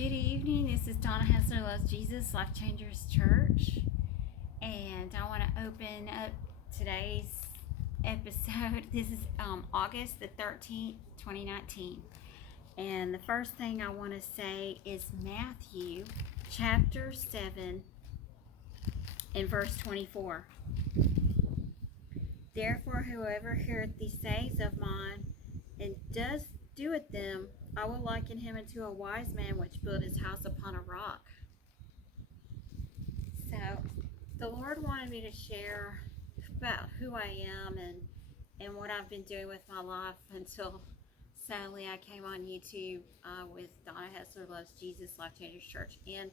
Good evening. This is Donna Hessler Loves Jesus Life Changers Church, and I want to open up today's episode. This is August the 13th, 2019, and the first thing I want to say is Matthew chapter 7 and verse 24. Therefore, whoever heareth these sayings of mine and does doeth them, I will liken him unto a wise man which built his house upon a rock. So, the Lord wanted me to share about who I am and what I've been doing with my life until sadly I came on YouTube with Donna Hessler Loves Jesus Life Changers Church. And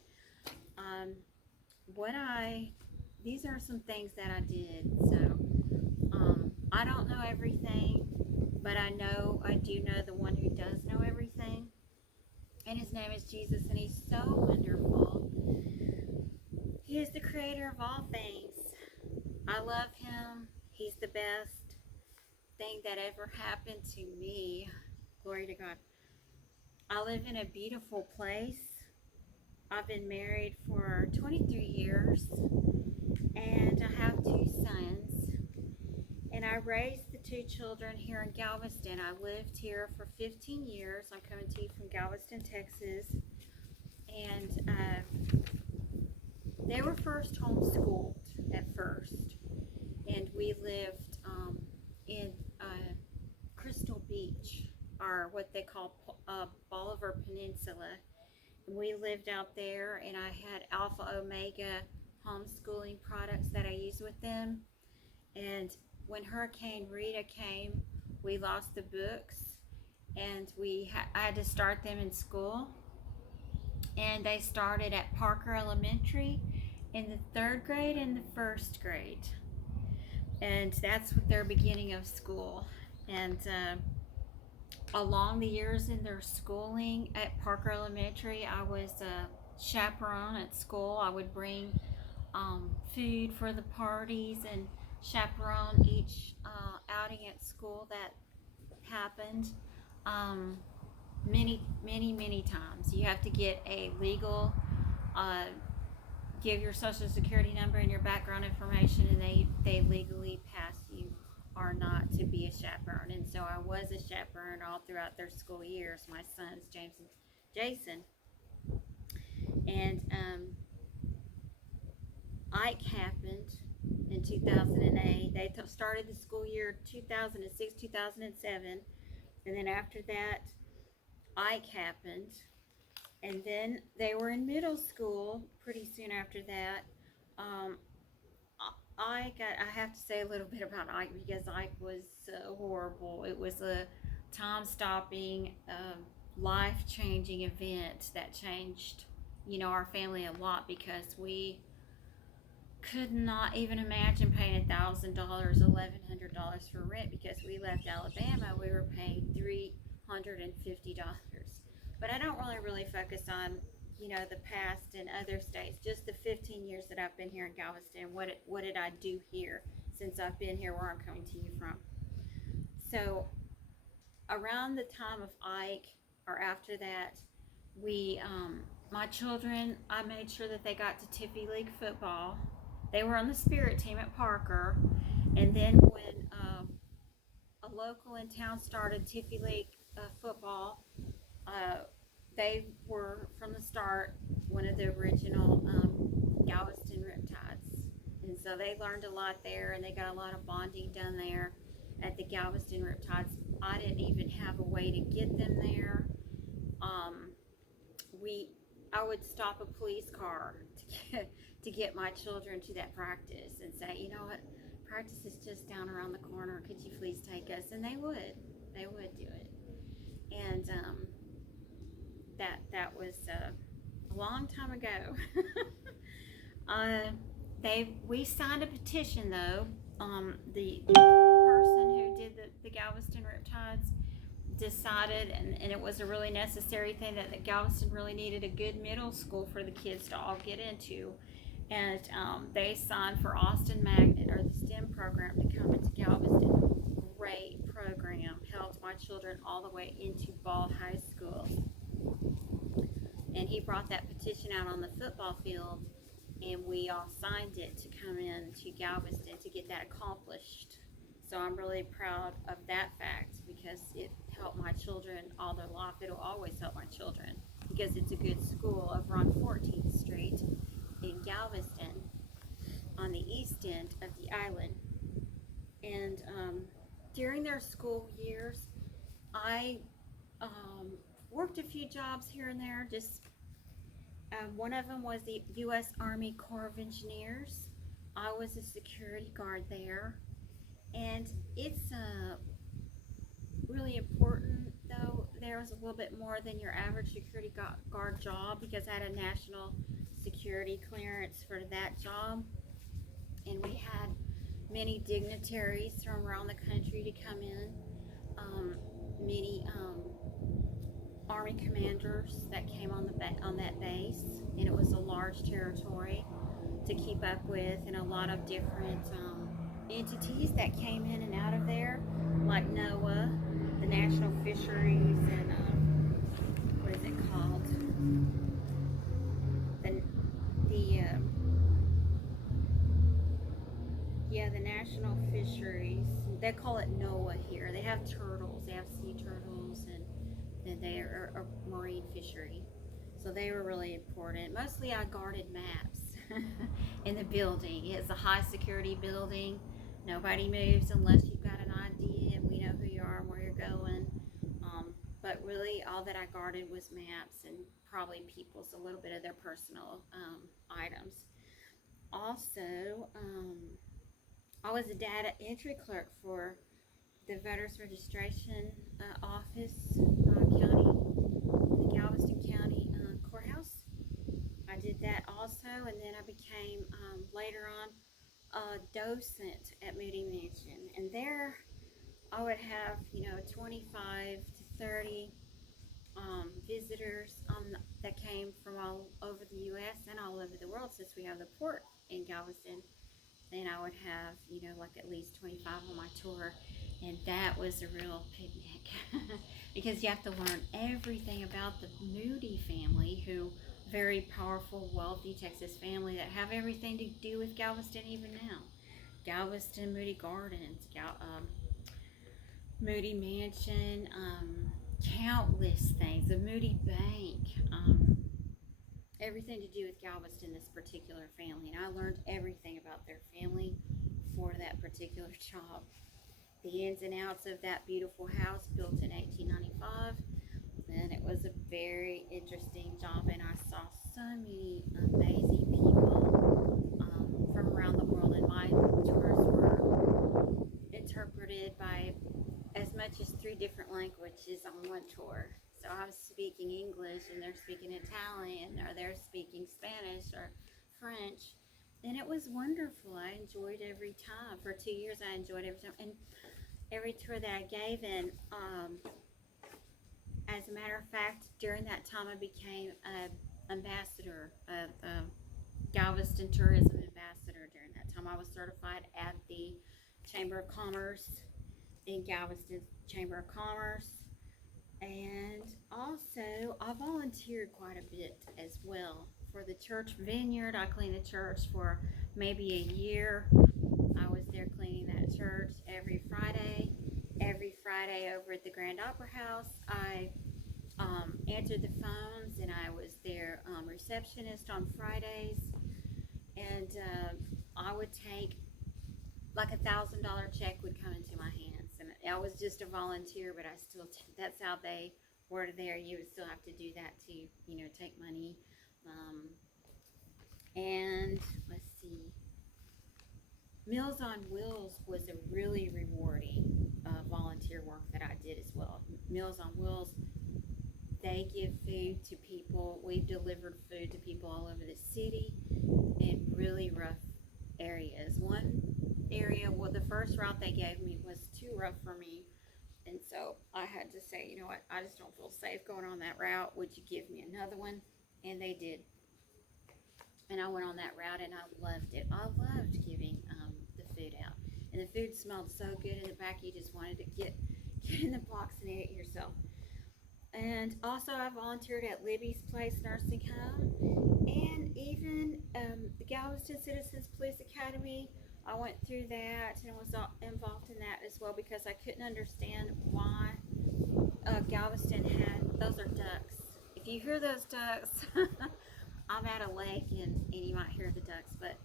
these are some things that I did. So, I don't know everything, but I do know the one who does know everything. And his name is Jesus, and he's so wonderful. He is the creator of all things. I love him. He's the best thing that ever happened to me. Glory to God. I live in a beautiful place. I've been married for 23 years, and I have 2 sons. And I raised the 2 children here in Galveston. I lived here for 15 years. I'm coming to you from Galveston, Texas. And they were first homeschooled at first. And we lived in Crystal Beach, or what they call Bolivar Peninsula. And we lived out there, and I had Alpha Omega homeschooling products that I used with them. And when Hurricane Rita came, we lost the books, and I had to start them in school. And they started at Parker Elementary in the 3rd grade and the 1st grade. And that's their beginning of school. And along the years in their schooling at Parker Elementary, I was a chaperone at school. I would bring food for the parties and chaperone each outing at school that happened many times. You have to get a legal, give your social security number and your background information, and they legally pass you or not to be a chaperone. And so I was a chaperone all throughout their school years, my sons James and Jason. And Ike happened in 2008. They started the school year 2006, 2007, and then after that, Ike happened, and then they were in middle school pretty soon after that. I have to say a little bit about Ike because Ike was so horrible. It was a time-stopping, life-changing event that changed, our family a lot, because we could not even imagine paying $1,000, $1,100 for rent, because we left Alabama. We were paying $350. But I don't really focus on, the past in other states. Just the 15 years that I've been here in Galveston. What did I do here since I've been here, where I'm coming to you from? So around the time of Ike, or after that, my children, I made sure that they got to Tiffy League football. They were on the spirit team at Parker. And then when a local in town started Tiffy League football, they were, from the start, one of the original Galveston Riptides. And so they learned a lot there, and they got a lot of bonding done there at the Galveston Riptides. I didn't even have a way to get them there. I would stop a police car to get my children to that practice and say, you know what, practice is just down around the corner. Could you please take us? And they would do it. And that was a long time ago. We signed a petition, though. The person who did the Galveston Riptides decided, and it was a really necessary thing, that Galveston really needed a good middle school for the kids to all get into. And they signed for Austin Magnet, or the STEM program, to come into Galveston. Great program. Helped my children all the way into Ball High School. And he brought that petition out on the football field, and we all signed it to come in to Galveston to get that accomplished. So I'm really proud of that fact because it helped my children all their life. It'll always help my children because it's a good school over on 14th Street in Galveston on the east end of the island. And during their school years, I worked a few jobs here and there. Just one of them was the U.S. Army Corps of Engineers. I was a security guard there, and it's really important. Though there was a little bit more than your average security guard job because I had a national security clearance for that job, and we had many dignitaries from around the country to come in. Many Army commanders that came on that base, and it was a large territory to keep up with, and a lot of different entities that came in and out of there, like NOAA, the National Fisheries, and what is it called? The National Fisheries. They call it NOAA here. They have turtles. They have sea turtles, and they are a marine fishery. So they were really important. Mostly I guarded maps in the building. It's a high security building. Nobody moves unless you've got an ID and we know who you are and where you're going. But really all that I guarded was maps and probably people's, a little bit of their personal items. Also, I was a data entry clerk for the Voters Registration Office, the Galveston County Courthouse. I did that also, and then I became later on a docent at Moody Mansion, and there I would have 25 to 30 visitors that came from all over the U.S. and all over the world, since we have the port in Galveston. Then I would have, like at least 25 on my tour, and that was a real picnic because you have to learn everything about the Moody family, who very powerful, wealthy Texas family that have everything to do with Galveston even now. Galveston, Moody Gardens, Moody Mansion, countless things, the Moody Bank, everything to do with Galveston, this particular family. And I learned everything about their family for that particular job. The ins and outs of that beautiful house built in 1895. And it was a very interesting job, and I saw so many amazing people from around the world, and my tours were interpreted by as much as 3 different languages on one tour. So I was speaking English, and they're speaking Italian, or they're speaking Spanish or French, and it was wonderful. I enjoyed every time. For 2 years, I enjoyed every time, and every tour that I gave. And as a matter of fact, during that time, I became an ambassador, Galveston Tourism Ambassador. During that time, I was certified at the Chamber of Commerce in Galveston Chamber of Commerce. And also, I volunteered quite a bit as well for the church vineyard. I cleaned the church for maybe a year. I was there cleaning that church every Friday. Every Friday over at the Grand Opera House, I answered the phones, and I was their receptionist on Fridays. And I would take, like, $1,000 check would come into my hands, and I was just a volunteer, but I still that's how they were there. You would still have to do that to take money. And let's see, Meals on Wheels was a really rewarding volunteer work that I did as well. Meals on Wheels, they give food to people. We've delivered food to people all over the city in really rough areas. One area, well, the first route they gave me was too rough for me, and so I had to say, you know what, I just don't feel safe going on that route. Would you give me another one? And they did. And I went on that route, and I loved it. I loved giving the food out, and the food smelled so good in the back. You just wanted to get in the box and eat it yourself. And also, I volunteered at Libby's Place Nursing Home and even the Galveston Citizens Police Academy. I went through that and was involved in that as well because I couldn't understand why Galveston had those are ducks. If you hear those ducks, I'm at a lake and you might hear the ducks. But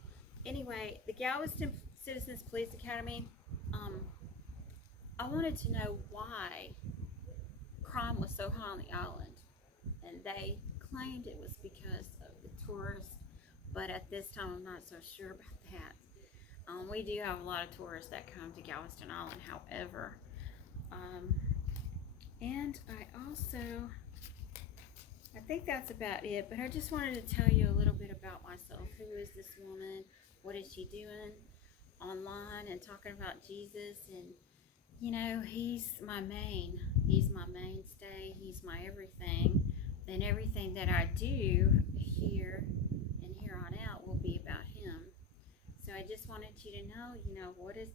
anyway, the Galveston Citizens Police Academy, um, I wanted to know why crime was so high on the island, and they claimed it was because of the tourists. But at this time, I'm not so sure about that. We do have a lot of tourists that come to Galveston Island, however. Um, and I think that's about it, but I just wanted to tell you a little bit about myself. Who is this woman? What is she doing online and talking about Jesus? And, he's he's my mainstay, he's my everything. And everything that I do here and here on out will be about him. So I just wanted you to know, what is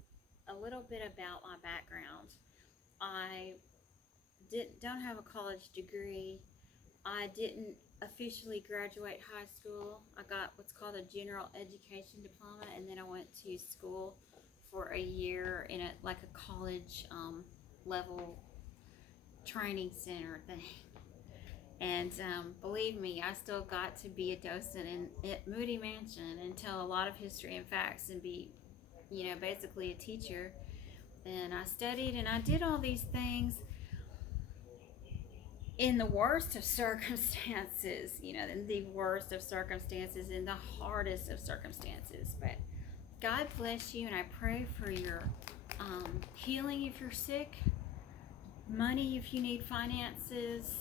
a little bit about my background. I don't have a college degree. I didn't officially graduate high school. I got what's called a general education diploma, and then I went to school for a year in a college level training center thing. And believe me, I still got to be a docent at Moody Mansion and tell a lot of history and facts and be, basically a teacher. And I studied and I did all these things in the worst of circumstances, in the worst of circumstances, in the hardest of circumstances. But God bless you, and I pray for your healing if you're sick, money if you need finances,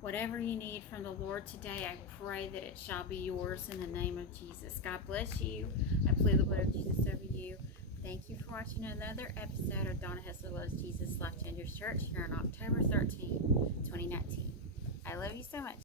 whatever you need from the Lord today. I pray that it shall be yours in the name of Jesus. God bless you. I plead the blood of Jesus over you. Thank you for watching another episode of Donna Hessler Loves Jesus Life Changers Church here on October 13, 2019. I love you so much.